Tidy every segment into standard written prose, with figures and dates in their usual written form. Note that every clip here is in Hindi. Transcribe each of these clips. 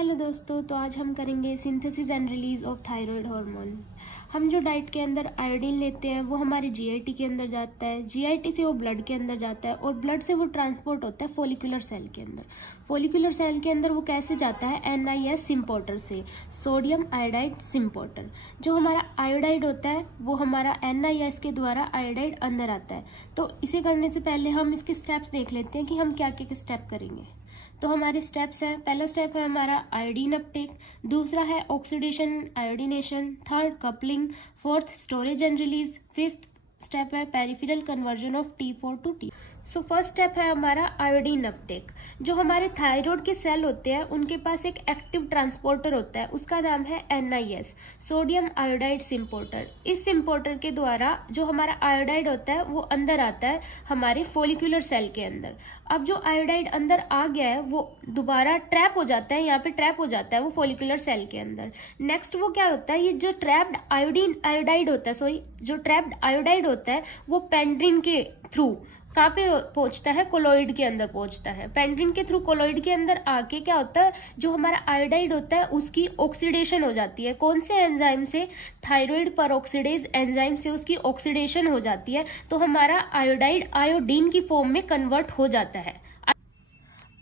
हेलो दोस्तों, तो आज हम करेंगे synthesis and release of thyroid hormone. हम जो डाइट के अंदर आयोडीन लेते हैं वो हमारे जीआईटी के अंदर जाता है, जीआईटी से वो ब्लड के अंदर जाता है और ब्लड से वो ट्रांसपोर्ट होता है फोलिकुलर सेल के अंदर। फोलिकुलर सेल के अंदर वो कैसे जाता है? NIS सिम्पोर्टर से, सोडियम आयोडाइड सिम्पोर्टर। जो हमारा आयोडाइड होता है वो हमारा NIS के द्वारा आयोडाइड अंदर आता है। तो इसे करने से पहले हम इसके स्टेप्स देख लेते हैं कि हम क्या क्या स्टेप करेंगे। तो हमारे स्टेप्स है, पहला स्टेप है हमारा आयोडीन अपटेक, दूसरा है oxidation iodination, third coupling, fourth storage and release, fifth step है peripheral conversion of T4 to T। So first step है हमारा आयोडीन अपटेक। जो हमारे थायराइड के सेल होते हैं उनके पास एक एक्टिव ट्रांसपोर्टर होता है, उसका नाम है NIS, सोडियम आयोडाइड सिम्पोर्टर। इस सिम्पोर्टर के द्वारा जो हमारा आयोडाइड होता है वो अंदर आता है हमारे फोलिकुलर सेल के अंदर। अब जो आयोडाइड अंदर आ गया है वो दोबारा ट्रैप हो जाता है, यहाँ पे ट्रैप हो जाता है वो फोलिकुलर सेल के अंदर। नेक्स्ट वो क्या होता है, ये जो ट्रैप्ड आयोडाइड होता है, जो ट्रैप्ड आयोडाइड होता है वो पेंड्रिन के थ्रू कहाँ पे पहुंचता है? कोलोइड के अंदर पहुंचता है। पेंड्रिन के थ्रू कोलोइड के अंदर आके क्या होता है, जो हमारा आयोडाइड होता है उसकी ऑक्सीडेशन हो जाती है। कौन से एंजाइम से? थायराइड परऑक्सीडेज एंजाइम से उसकी ऑक्सीडेशन हो जाती है, तो हमारा आयोडाइड आयोडीन की फॉर्म में कन्वर्ट हो जाता है।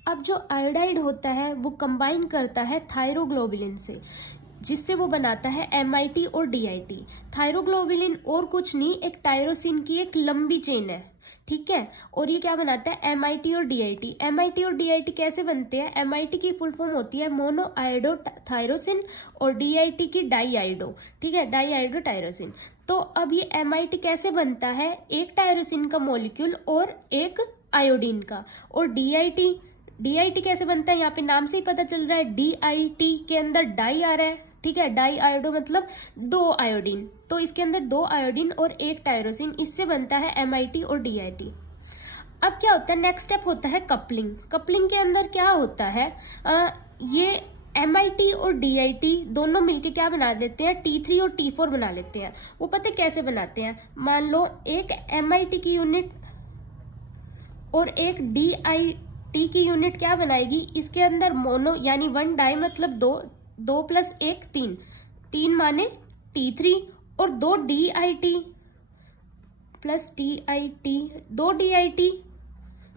अब जो आयोडाइड होता है वो कंबाइन करता है थायरोग्लोबुलिन से, जिससे वो बनाता है MIT और DIT। थायरोग्लोबुलिन और कुछ नहीं, एक टायरोसिन की एक लंबी चेन है, ठीक है। और ये क्या बनाता है? MIT और DIT। MIT और DIT कैसे बनते हैं? MIT की फुल फॉर्म होती है मोनो आयोडो थायरोसिन और DIT की डाई आयोडो, ठीक है, डाई आयोडो टायरोसिन। तो अब ये MIT कैसे बनता है? एक टायरोसिन का मॉलिक्यूल और एक आयोडीन का। और DIT कैसे बनता है? यहाँ पे नाम से ही पता चल रहा है, DIT के अंदर डाई आ रहा है, ठीक है, डाई आयोडो मतलब दो आयोडीन, तो इसके अंदर दो आयोडीन और एक टायरोसिन, इससे बनता है MIT और DIT। अब क्या होता है? नेक्स्ट स्टेप होता है कपलिंग। कपलिंग के अंदर क्या होता है, ये MIT और DIT दोनों मिलके क्या बना देते हैं? T3 और T4 बना लेते हैं। वो पता कैसे बनाते हैं? मान लो एक MIT की यूनिट और एक DIT की यूनिट क्या बनाएगी? इसके अंदर मोनो यानी वन डाई मतलब दो प्लस एक तीन, तीन माने T3 और दो DIT प्लस TIT, दो DIT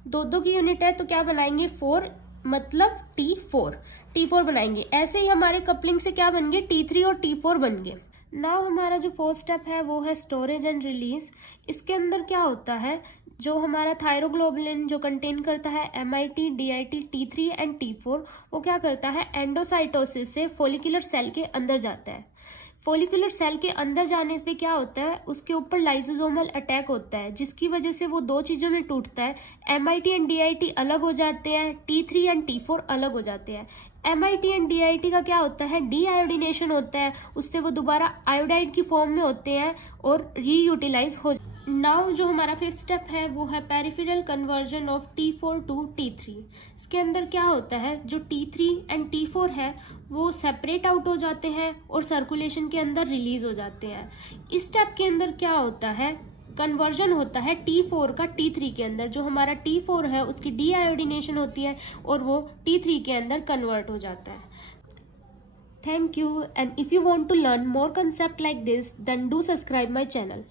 दो की यूनिट है तो क्या बनाएंगे? 4 मतलब T4 बनाएंगे। ऐसे ही हमारे कपलिंग से क्या बन गए? T3 और T4 बन गए। नाउ हमारा जो फोर्थ स्टेप है वो है स्टोरेज एंड रिलीज। इसके अंदर क्या होता है, जो हमारा थायरोग्लोबुलिन जो कंटेन करता है MIT, DIT, T3 and T4, वो क्या करता है? एंडोसाइटोसिस से फोलिकुलर सेल के अंदर जाता है। फोलिकुलर सेल के अंदर जाने पे क्या होता है, उसके ऊपर लाइसोसोमल अटैक होता है, जिसकी वजह से वो दो चीजों में टूटता है। MIT एंड DIT अलग हो जाते हैं, T3 एंड T4 अलग हो जाते हैं। MIT एंड DIT का क्या होता है? डीआयोडीनेशन होता है, उससे वो दोबारा आयोडाइड की फॉर्म में होते हैं और रीयूटिलाइज हो। नाउ जो हमारा फिफ्थ स्टेप है वो है peripheral conversion of T4 to T3। इसके अंदर क्या होता है, जो T3 एंड T4 है वो सेपरेट आउट हो जाते हैं और सर्कुलेशन के अंदर रिलीज हो जाते हैं। इस स्टेप के अंदर क्या होता है? कन्वर्जन होता है T4 का T3 के अंदर। जो हमारा T4 है उसकी डीआयोडीनेशन होती है और वो T3 के अंदर कन्वर्ट हो जाता है। Thank you, and if you want to learn more concept like this, then do subscribe my channel.